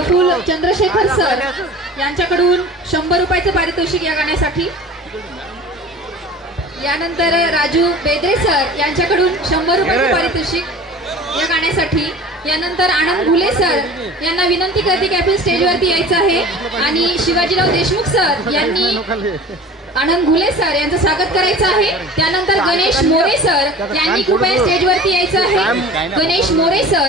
Praful Chandrashekhar sir यांच्याकडून 100 रुपयाचं पारितोषिक या गाण्यासाठी। यानंतर राजू बेदरे सर यांच्याकडून 100 रुपयाचं पारितोषिक या गाण्यासाठी। यानंतर आनंद घुले सर यांना विनंती करते की आपण स्टेजवरती यायचं आहे आणि शिवाजीराव देशमुख सर यांनी आनंद घुले सर यांचं स्वागत करायचं आहे। त्यानंतर गणेश मोरे सर यांनी कृपया स्टेजवरती यायचं आहे। गणेश मोरे सर